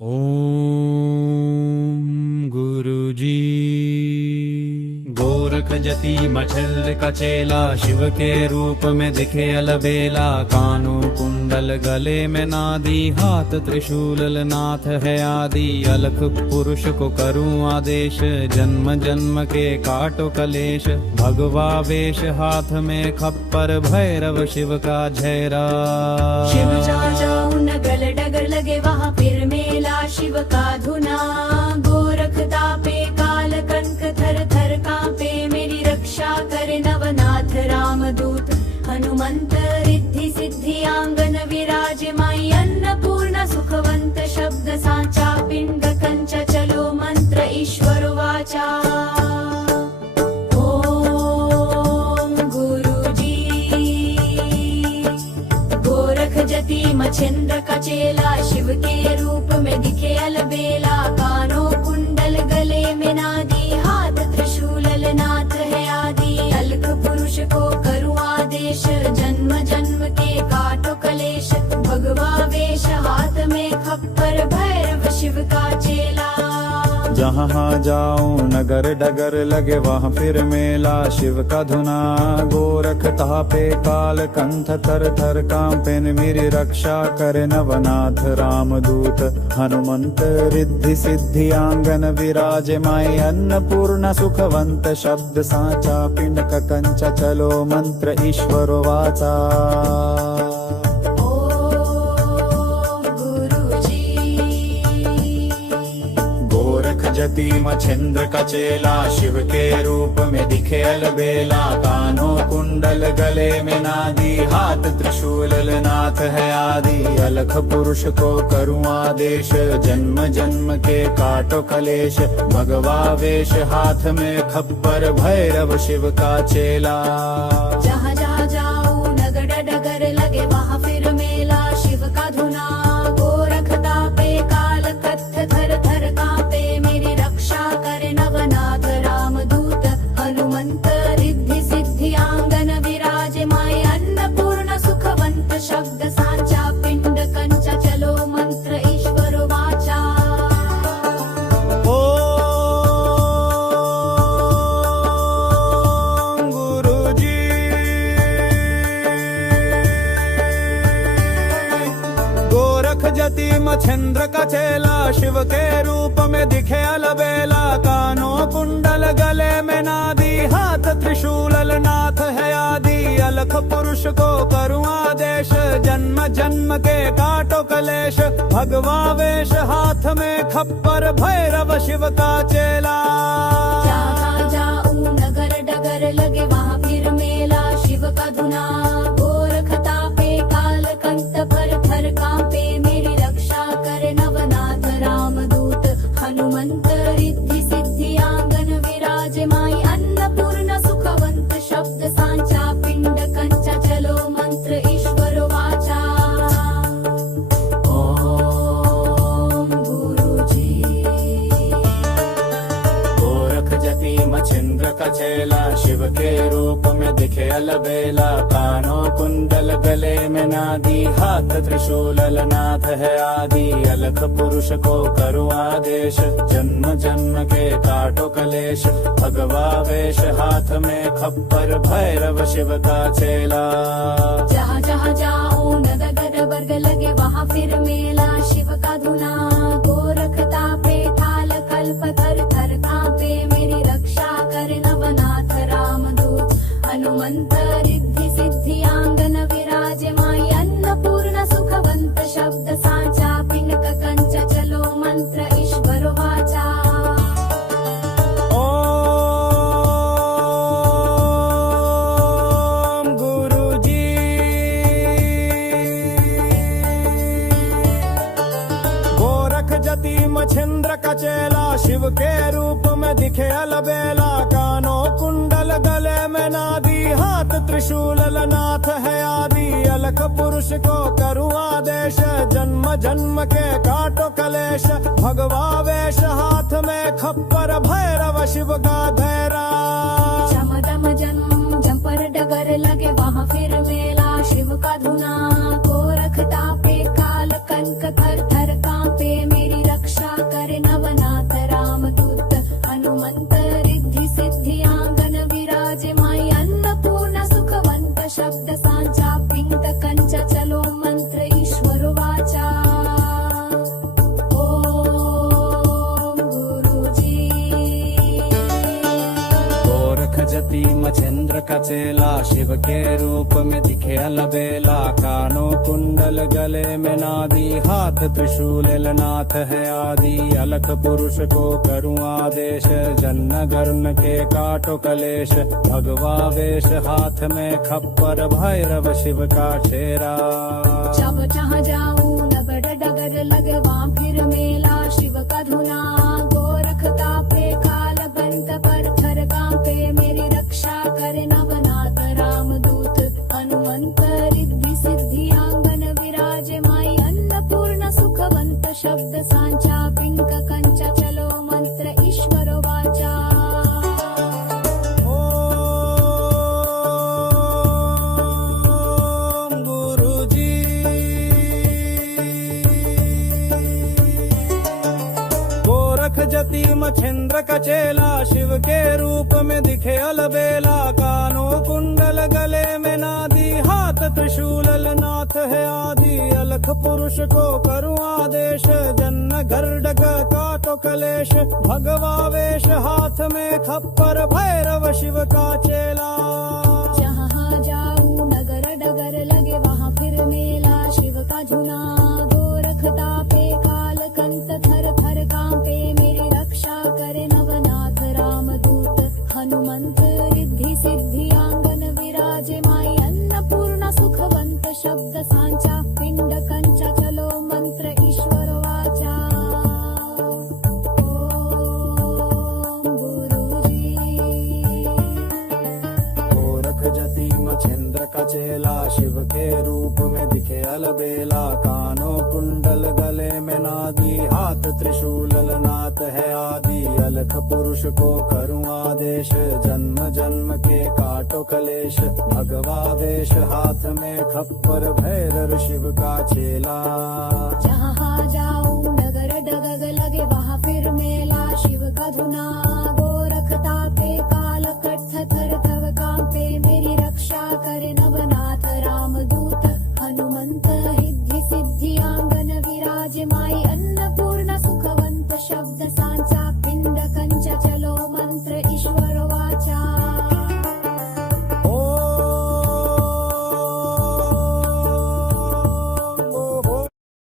ओम गुरुजी। गोरख जति मछल का चेला, शिव के रूप में दिखे अलबेला। कानों कुंडल गले में नादी, हाथ त्रिशूल नाथ है आदि। अलख पुरुष को करूं आदेश, जन्म जन्म के काटो कलेश। भगवा वेश हाथ में खप्पर, भैरव शिव का झेरा। शिव जहाँ जाऊं नगल डगर लगे वहाँ फिर मेला शिव का धुना। गोरख तापे काल कंक थर थर कांपे, मेरी रक्षा करे नवनाथ रामदूत। हनुमंत रिद्धि सिद्धि आंगन विराज माई। अन्नपूर्ण सुखवंत शब्द सांचा, पिंड कंच चलो मंत्र ईश्वर वाचा। जति मछेंद्र का चेला, शिव के रूप में दिखे अलबेला। कानों कुंडल गले में नादी, हाथ त्रिशूल नाथ है आदि। अलख पुरुष को करूं आदेश, जन्म जन्म के काटो कलेश। भगवा वेश हाथ में खप्पर, भैरव शिव का चेला। जहाँ जाऊं नगर डगर लगे वहाँ फिर मेला शिव का धुना। गोरख तापे काल कंठ थर थर कांपे, मेरी रक्षा करे नवनाथ रामदूत। हनुमंत रिद्धि सिद्धि आंगन विराज माई। अन्नपूर्ण सुखवंत शब्द सांचा, पिंड का कंच चलो मंत्र ईश्वर वाचा। जति मछेंद्र का चेला, शिव के रूप में दिखे अलबेला। कानों कुंडल गले में नादी, हाथ त्रिशूल नाथ है आदि। अलख पुरुष को करूं आदेश, जन्म जन्म के काटो कलेश। भगवा वेश हाथ में खप्पर, भैरव शिव का चेला। जहाँ जहाँ जाऊं नगर डगर लगे वहाँ फिर मेला शिव का धुना। गोरख तापे काल कत्थ थर थर कांपे, मेरी रक्षा करे नवनाथ रामदूत। हनुमंत रिद्धि सिद्धि आंगन विराज माई। अन्नपूर्ण सुखवंत शब्द सांचा, पिंड कंच चलो मंत्र ईश्वर वाचा। जति मछेंद्र का चेला, शिव के रूप में दिखे अलबेला। कानों कुंडल गले में नादी, हाथ त्रिशूल नाथ है आदि। अलख पुरुष को करूं आदेश, जन्म जन्म के काटो कलेश। भगवा वेश हाथ में खप्पर, भैरव शिव का चेला। जहाँ जाऊं नगर डगर लगे वहाँ फिर मेला शिव का धुना। गोरख तापे काल कंठ थर थर कांपे, मेरी रक्षा करे नवनाथ रामदूत। हनुमंत रिद्धि सिद्धि आंगन विराज माई। अन्नपूर्ण सुखवंत शब्द सांचा, पिंड कंच चलो मंत्र ईश्वर वाचा। ओम गुरुजी। गोरख जति मछेंद्र का चेला, शिव के रूप में दिखे अलबेला। कानों कुंडल गले में नादी, हाथ त्रिशूल नाथ है आदि। अलख पुरुष को करूं आदेश, जन्म जन्म के काटो कलेश। भगवा वेश हाथ में खप्पर, भैरव शिव का चेला। जहाँ जहाँ जाऊं नगर बर्ग लगे वहाँ फिर मेला शिव का धुना। गोरख तापे काल कल्प थर थर कांपे, मेरी रक्षा करे नवनाथ रामदूत। हनुमंत रिद्धि सिद्धि आंगन विराज माई। अन्नपूर्ण सुखवंत शब्द सांचा, पिंड कंच चलो मंत्र ईश्वर वाचा। ओम गुरुजी। गोरख जति मछेंद्र का चेला, शिव के रूप में दिखे अलबेला। कानों कुंडल गले में नादी, हाथ त्रिशूल नाथ है आदि। अलख पुरुष को करूं आदेश, जन्म जन्म के काटो कलेश। भगवा वेश हाथ में खप्पर, भैरव शिव का धैरा। जम दम जम जंपर डगर लगे वहाँ फिर मेला शिव का धुना। गोरख तापे काल कंक थर थर कांपे, मेरी मछेंद्र का चेला शिव के रूप में दिखे अलबेला। कानों कुंडल गले में नादी, हाथ त्रिशूल नाथ है आदि। अलख पुरुष को करूँ आदेश, जन्न गर्न के काटो कलेश। भगवा वेश हाथ में खप्पर, भैरव शिव का चेहरा। जब जहाँ जाऊं नगर डगर लगे वहाँ फिर मेला शिव का धुना। गोरख तापे काल बंत पर थर कांपे, मेरी रक्षा करे नवनाथ रामदूत। हनुमंत रिद्धि सिद्धि आंगन विराजे माई। अन्नपूर्ण सुखवंत शब्द सांचा, पिंक कंचा चलो मंत्र ईश्वर वाचा। जति मछेंद्र का चेला शिव के रूप में दिखे अलबेला। कानों कुंडल गले में नादी, हाथ त्रिशूल नाथ है आदि। अलख पुरुष को करूँ आदेश, जन्न गर्डग काटो कलेश। भगवा वेश हाथ में खप्पर, भैरव शिव का चेला। जहाँ जाऊं नगर डगर लगे वहाँ फिर मेला शिव का धुना। गोरख तापे काल कंत थर थर कांपे, मेरी रक्षा करे नवनाथ रामदूत। हनुमंत रिद्धि सिद्धि आंगन विराजे माई। अन्नपूर्ण सुखवंत शब्द सांचा, पिंड कंचा चलो मंत्र ईश्वर वाचा। ओम गुरुजी। गोरख जति मछेंद्र का चेला शिव के रूप में दिखे अलबेला। कानों कुंडल गले में नादी, हाथ त्रिशूल नाथ है आदि। अलख पुरुष को करूँ आदेश, जन्म जन्म के काटो कलेश। भगवा वेश हाथ में खप्पर, भैरव शिव का चेला। जहाँ जाऊं नगर डगग लगे वहाँ फिर मेला शिव का धुना। गोरख तापे काल कट्ठ थर थर कांपे, मेरी रक्षा करे नवनाथ रामदूत। हनुमंत रिद्धि सिद्धि आंगन विराजे माई।